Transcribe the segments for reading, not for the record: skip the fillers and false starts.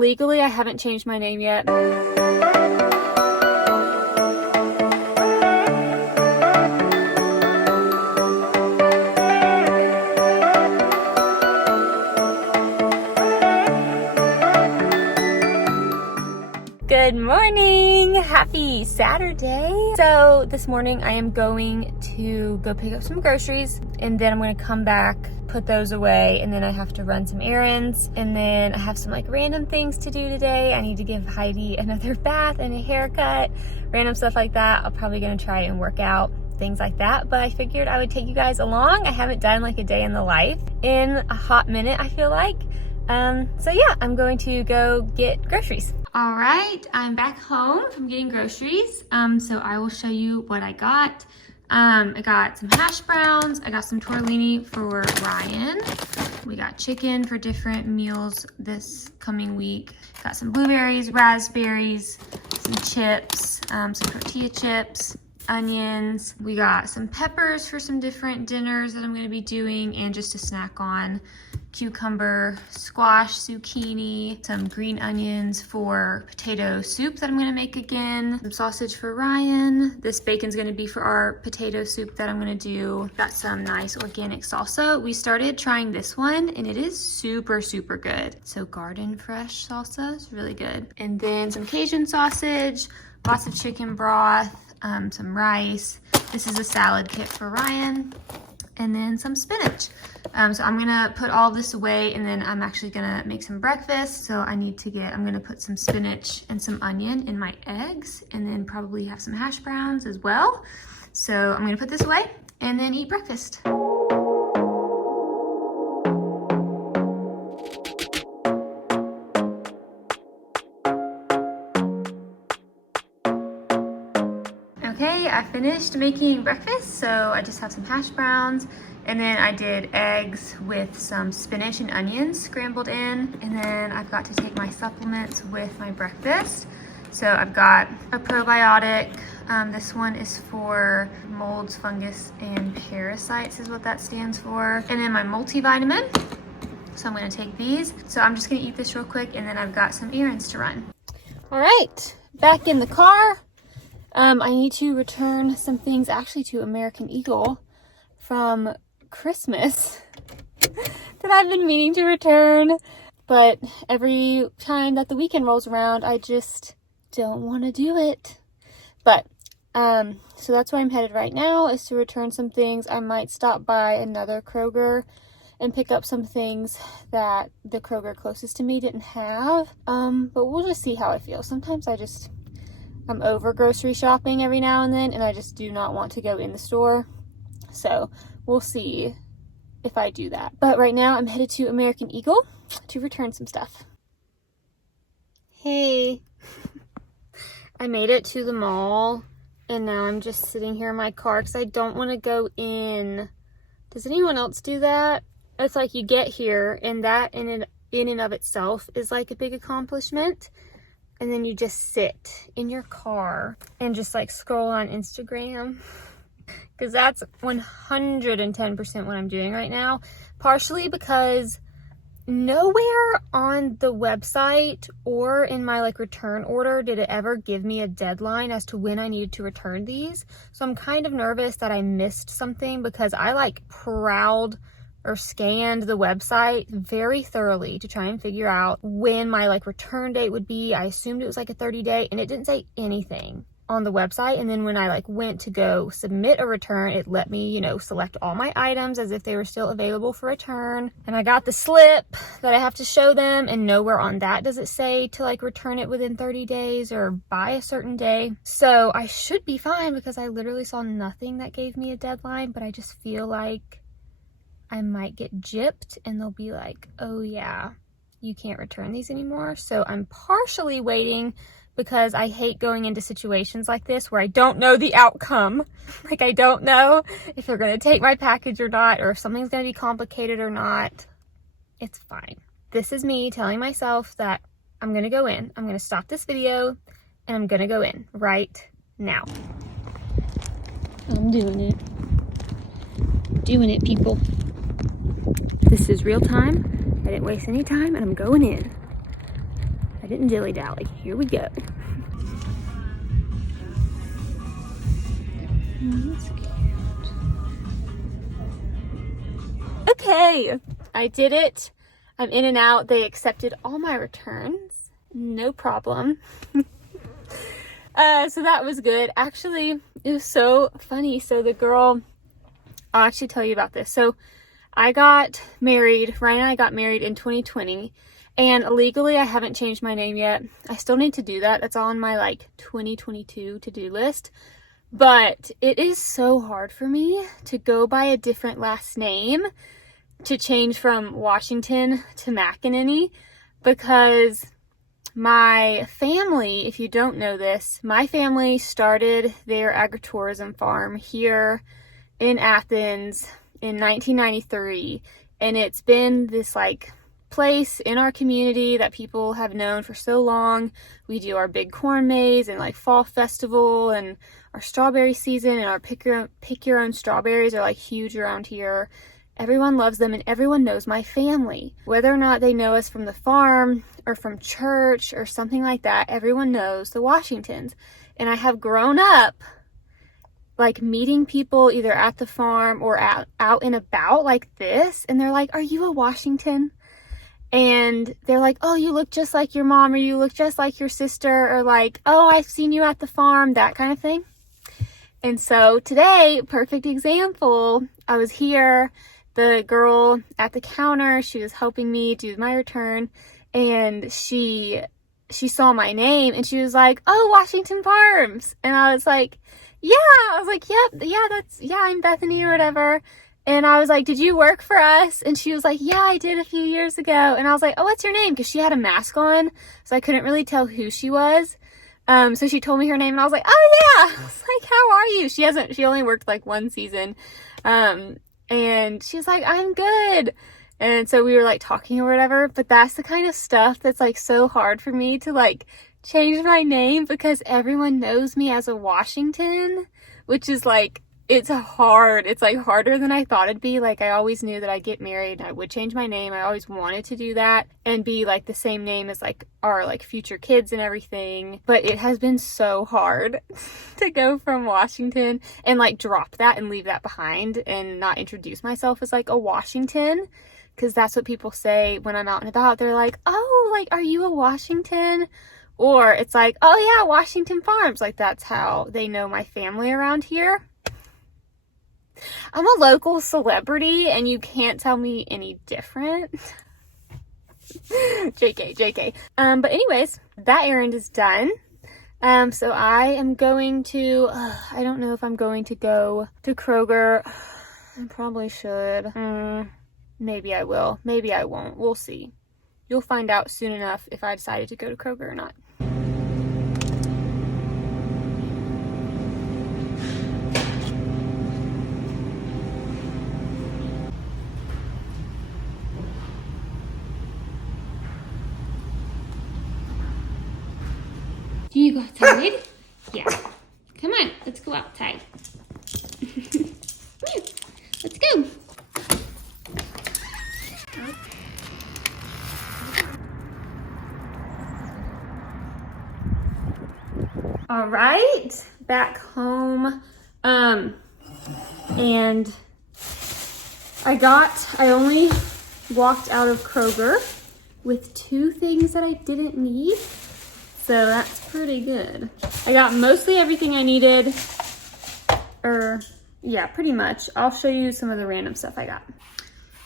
Legally, I haven't changed my name yet. Good morning! Happy Saturday! So this morning I am going to go pick up some groceries and then I'm going to come back, put those away, and then I have to run some errands, and then I have some like random things to do today. I need to give Heidi another bath and a haircut, random stuff like that. I'm probably going to try and work out, things like that, but I figured I would take you guys along. I haven't done like a day in the life in a hot minute, I feel like. So yeah, I'm going to go get groceries. All right, I'm back home from getting groceries. So I will show you what I got. I got some hash browns. I got some tortellini for Ryan. We got chicken for different meals this coming week. Got some blueberries, raspberries, some chips, some tortilla chips, onions. We got some peppers for some different dinners that I'm going to be doing and just to snack on. Cucumber, squash, zucchini, some green onions for potato soup that I'm going to make again, some sausage for Ryan. This bacon's going to be for our potato soup that I'm going to do. Got some nice organic salsa. We started trying this one and it is super, super good. So garden fresh salsa is really good. And then some Cajun sausage, lots of chicken broth, some rice. This is a salad kit for Ryan. And then some spinach. So I'm gonna put all this away and then I'm actually gonna make some breakfast. So I'm gonna put some spinach and some onion in my eggs and then probably have some hash browns as well. So I'm gonna put this away and then eat breakfast. Okay, I finished making breakfast, so I just have some hash browns, and then I did eggs with some spinach and onions scrambled in, and then I've got to take my supplements with my breakfast. So I've got a probiotic. This one is for molds, fungus, and parasites is what that stands for. And then my multivitamin. So I'm gonna take these. So I'm just gonna eat this real quick, and then I've got some errands to run. All right, back in the car. I need to return some things actually to American Eagle from Christmas that I've been meaning to return, but every time that the weekend rolls around, I just don't want to do it. But, so that's where I'm headed right now, is to return some things. I might stop by another Kroger and pick up some things that the Kroger closest to me didn't have. But we'll just see how I feel. Sometimes I'm over grocery shopping every now and then, and I just do not want to go in the store. So we'll see if I do that. But right now I'm headed to American Eagle to return some stuff. Hey, I made it to the mall and now I'm just sitting here in my car because I don't want to go in. Does anyone else do that? It's like you get here and that in and of itself is like a big accomplishment. And then you just sit in your car and just like scroll on Instagram. Because that's 110% what I'm doing right now. Partially because nowhere on the website or in my like return order did it ever give me a deadline as to when I needed to return these. So I'm kind of nervous that I missed something because I like prowled or scanned the website very thoroughly to try and figure out when my like return date would be. I assumed it was like a 30-day and it didn't say anything on the website. And then when I like went to go submit a return, it let me, select all my items as if they were still available for return. And I got the slip that I have to show them, and nowhere on that does it say to like return it within 30 days or by a certain day. So I should be fine because I literally saw nothing that gave me a deadline, but I just feel like I might get gypped and they'll be like, oh yeah, you can't return these anymore. So I'm partially waiting because I hate going into situations like this where I don't know the outcome. Like I don't know if they're going to take my package or not, or if something's going to be complicated or not. It's fine. This is me telling myself that I'm going to go in. I'm going to stop this video and I'm going to go in right now. I'm doing it. Doing it, people. This is real time. I didn't waste any time and I'm going in. didn't dilly-dally. Here we go. That's cute. Okay, I did it. I'm in and out. They accepted all my returns. No problem. So that was good. Actually, it was so funny. So the girl, I'll actually tell you about this. So I got married, Ryan and I got married in 2020, and legally I haven't changed my name yet. I still need to do that. That's on my like 2022 to-do list. But it is so hard for me to go by a different last name, to change from Washington to McEnany, because my family, if you don't know this, my family started their agritourism farm here in Athens in 1993, and it's been this like place in our community that people have known for so long. We do our big corn maze and like fall festival and our strawberry season, and our pick your own strawberries are like huge around here. Everyone loves them, and everyone knows my family. Whether or not they know us from the farm or from church or something like that, everyone knows the Washingtons. And I have grown up like meeting people either at the farm or out and about like this, and they're like, "Are you a Washington?" And they're like, "Oh, you look just like your mom," or "You look just like your sister," or like, "Oh, I've seen you at the farm," that kind of thing. And so today, perfect example, I was here. The girl at the counter, she was helping me do my return, and she saw my name and she was like, "Oh, Washington Farms." And I was like, "Yeah." I was like, "Yep, yeah, I'm Bethany," or whatever. And I was like, "Did you work for us?" And she was like, "Yeah, I did a few years ago." And I was like, "Oh, what's your name?" Because she had a mask on, so I couldn't really tell who she was. So she told me her name, and I was like, "Oh yeah." I was like, "How are you?" She only worked like one season. And she was like, "I'm good." And so we were like talking or whatever, but that's the kind of stuff that's like so hard for me to like change my name, because everyone knows me as a Washington, which is like, it's like harder than I thought it'd be. Like, I always knew that I'd get married and I would change my name. I always wanted to do that and be like the same name as like our like future kids and everything. But it has been so hard to go from Washington and like drop that and leave that behind and not introduce myself as like a Washington, because that's what people say when I'm out and about. They're like, "Oh, like, are you a Washington?" Or it's like, "Oh yeah, Washington Farms." Like, that's how they know my family around here. I'm a local celebrity and you can't tell me any different. JK. But anyways, that errand is done. So I am going to, I don't know if I'm going to go to Kroger. I probably should. Maybe I will. Maybe I won't. We'll see. You'll find out soon enough if I decided to go to Kroger or not. Do you go outside? Yeah. Come on, let's go outside. Come on, let's go. All right, back home. And I only walked out of Kroger with 2 things that I didn't need. So that's pretty good. I got mostly everything I needed. Yeah, pretty much. I'll show you some of the random stuff I got.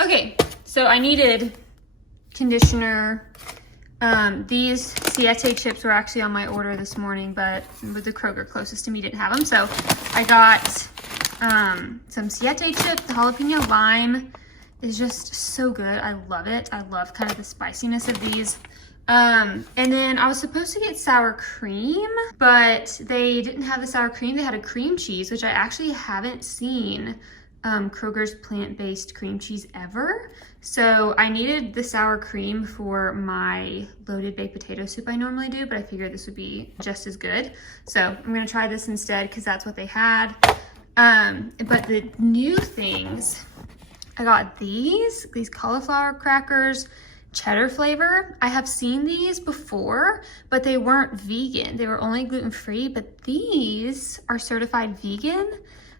Okay, so I needed conditioner. These Siete chips were actually on my order this morning, but with the Kroger closest to me didn't have them. So I got some Siete chips. The jalapeno lime is just so good. I love it. I love kind of the spiciness of these. And then I was supposed to get sour cream, but they didn't have the sour cream. They had a cream cheese, which I actually haven't seen Kroger's plant-based cream cheese ever. So I needed the sour cream for my loaded baked potato soup I normally do, but I figured this would be just as good. So I'm gonna try this instead because that's what they had. But the new things, I got these cauliflower crackers. cheddar flavor. I have seen these before, but they weren't vegan. They were only gluten-free, but these are certified vegan,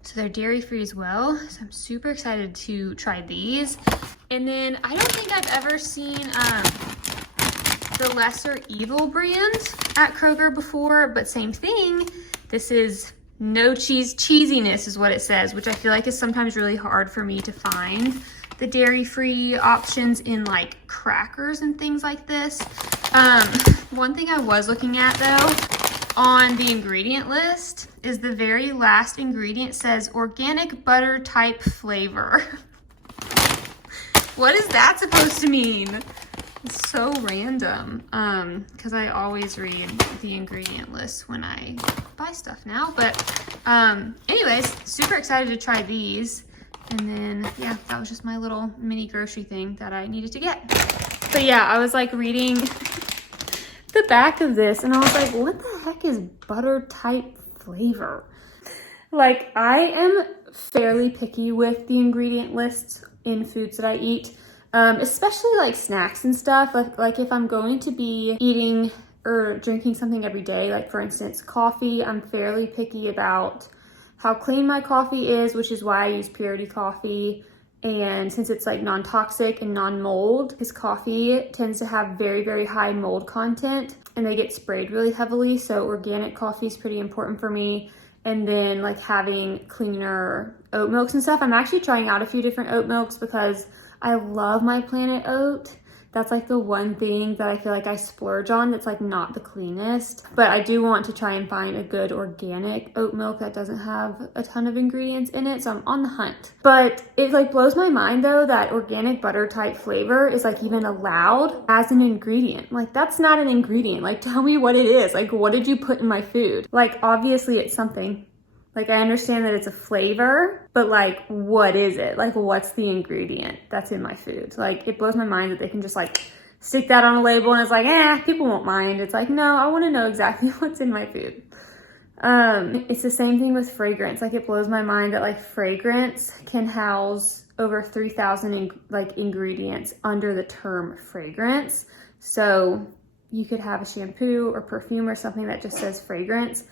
so they're dairy-free as well. So I'm super excited to try these. And then I don't think I've ever seen the Lesser Evil brand at Kroger before, but same thing. This is no cheesiness is what it says, which I feel like is sometimes really hard for me to find the dairy-free options in like crackers and things like this. One thing I was looking at though on the ingredient list is the very last ingredient says organic butter type flavor. What is that supposed to mean? It's so random, because I always read the ingredient list when I buy stuff now. But anyways, super excited to try these. And then, yeah, that was just my little mini grocery thing that I needed to get. But yeah, I was like reading the back of this and I was like, what the heck is butter type flavor? Like, I am fairly picky with the ingredient lists in foods that I eat, especially like snacks and stuff. Like if I'm going to be eating or drinking something every day, like for instance, coffee, I'm fairly picky about how clean my coffee is, which is why I use Purity coffee. And since it's like non-toxic and non-mold, because coffee tends to have very, very high mold content and they get sprayed really heavily. So organic coffee is pretty important for me. And then like having cleaner oat milks and stuff. I'm actually trying out a few different oat milks because I love my Planet Oat. That's like the one thing that I feel like I splurge on that's like not the cleanest. But I do want to try and find a good organic oat milk that doesn't have a ton of ingredients in it. So I'm on the hunt. But it like blows my mind though that organic butter type flavor is like even allowed as an ingredient. Like that's not an ingredient. Like tell me what it is. Like what did you put in my food? Like obviously it's something. Like I understand that it's a flavor, but like what is it? Like what's the ingredient that's in my food? Like it blows my mind that they can just like stick that on a label and it's like, people won't mind. It's like, no, I want to know exactly what's in my food. It's the same thing with fragrance. Like it blows my mind that like fragrance can house over 3,000 ingredients under the term fragrance. So you could have a shampoo or perfume or something that just says fragrance,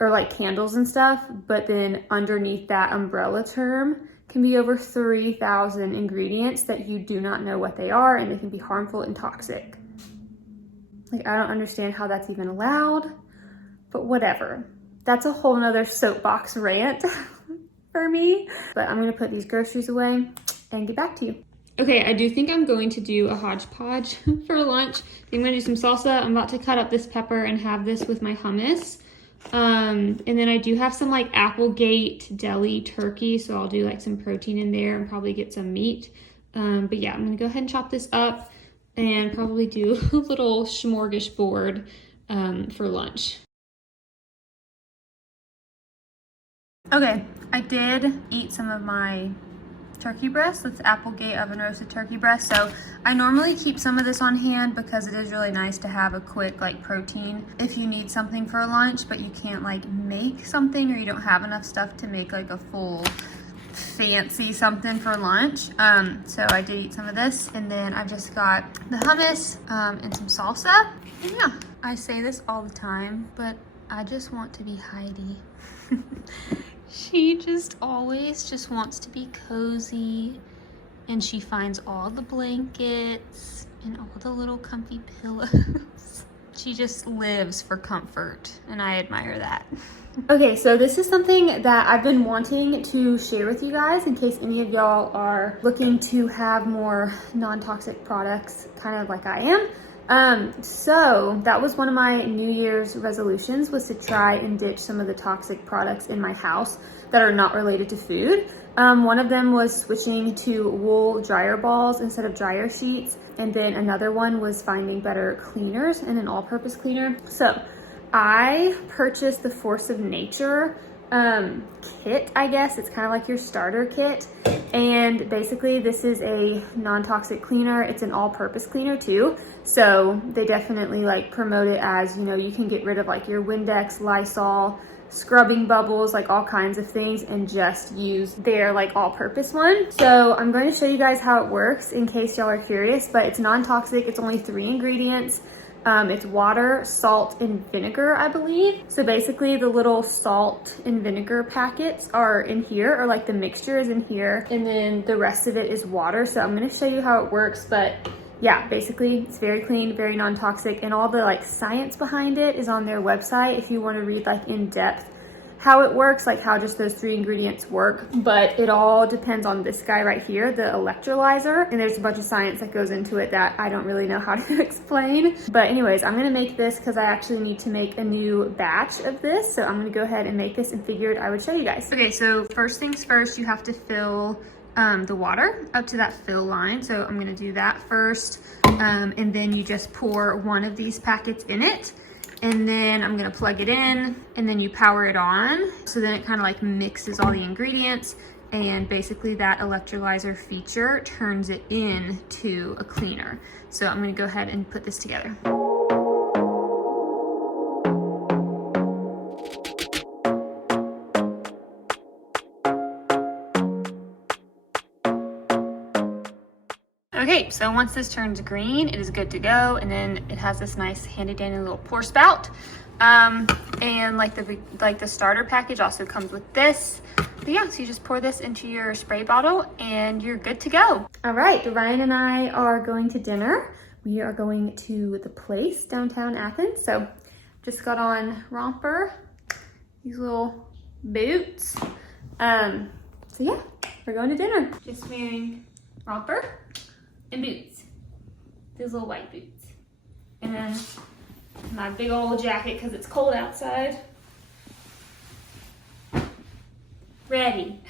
or like candles and stuff, but then underneath that umbrella term can be over 3,000 ingredients that you do not know what they are, and they can be harmful and toxic. Like, I don't understand how that's even allowed, but whatever. That's a whole nother soapbox rant for me. But I'm gonna put these groceries away and get back to you. Okay, I do think I'm going to do a hodgepodge for lunch. I'm gonna do some salsa. I'm about to cut up this pepper and have this with my hummus. And then I do have some like Applegate deli turkey, so I'll do like some protein in there and probably get some meat. But yeah, I'm gonna go ahead and chop this up and probably do a little smorgasbord for lunch. Okay, I did eat some of my turkey breast. That's Applegate oven roasted turkey breast. So I normally keep some of this on hand because it is really nice to have a quick like protein if you need something for lunch, but you can't like make something or you don't have enough stuff to make like a full fancy something for lunch. So I did eat some of this, and then I've just got the hummus and some salsa. And yeah, I say this all the time, but I just want to be Heidi. She just always just wants to be cozy, and she finds all the blankets and all the little comfy pillows. She just lives for comfort, and I admire that. Okay, so this is something that I've been wanting to share with you guys in case any of y'all are looking to have more non-toxic products, kind of like I am. So that was one of my New Year's resolutions, was to try and ditch some of the toxic products in my house that are not related to food. One of them was switching to wool dryer balls instead of dryer sheets. And then another one was finding better cleaners and an all-purpose cleaner. So I purchased the Force of Nature kit, I guess. It's kind of like your starter kit. And basically this is a non-toxic cleaner. It's an all-purpose cleaner too. So they definitely like promote it as, you know, you can get rid of like your Windex, Lysol, scrubbing bubbles, like all kinds of things, and just use their like all-purpose one. So I'm going to show you guys how it works in case y'all are curious, but it's non-toxic. It's only 3 ingredients. It's water, salt, and vinegar, I believe. So basically the little salt and vinegar packets are in here, or like the mixture is in here, and then the rest of it is water. So I'm gonna show you how it works, but yeah, basically it's very clean, very non-toxic, and all the like science behind it is on their website if you want to read like in depth how it works, like how just those 3 ingredients work. But it all depends on this guy right here, the electrolyzer, and there's a bunch of science that goes into it that I don't really know how to explain. But anyways, I'm gonna make this because I actually need to make a new batch of this, so I'm gonna go ahead and make this and figured I would show you guys. Okay, so first things first, you have to fill the water up to that fill line. So I'm gonna do that first, and then you just pour one of these packets in it, and then I'm gonna plug it in, and then you power it on. So then it kind of like mixes all the ingredients, and basically that electrolyzer feature turns it into a cleaner. So I'm gonna go ahead and put this together. Okay, so once this turns green, it is good to go, and then it has this nice handy dandy little pour spout. And like the starter package also comes with this. But yeah, so you just pour this into your spray bottle and you're good to go. All right, Ryan and I are going to dinner. We are going to the Place downtown Athens. So just got on romper, these little boots. So yeah, we're going to dinner. Just wearing romper and boots, these little white boots, and then my big old jacket because it's cold outside. Ready.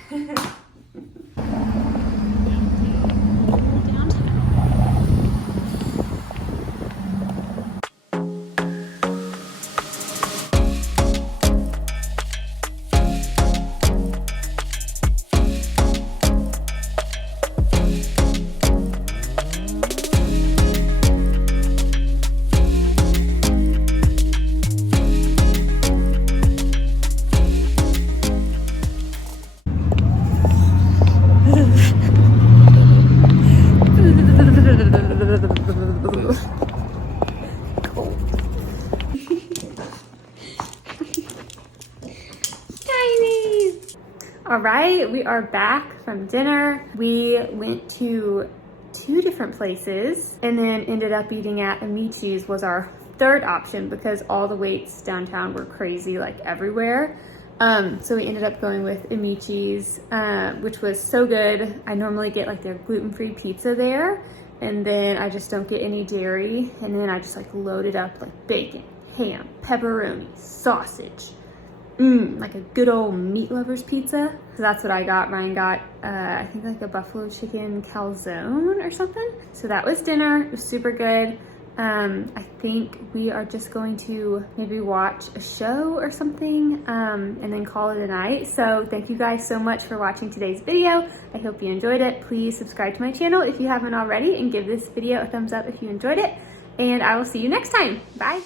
All right, we are back from dinner. We went to 2 different places and then ended up eating at Amici's was our third option because all the waits downtown were crazy, like everywhere. So we ended up going with Amici's, which was so good. I normally get like their gluten-free pizza there, and then I just don't get any dairy. And then I just like load it up like bacon, ham, pepperoni, sausage. Like a good old meat lover's pizza. So that's what I got. Ryan got, I think like a buffalo chicken calzone or something. So that was dinner. It was super good. I think we are just going to maybe watch a show or something, and then call it a night. So thank you guys so much for watching today's video. I hope you enjoyed it. Please subscribe to my channel if you haven't already, and give this video a thumbs up if you enjoyed it. And I will see you next time. Bye.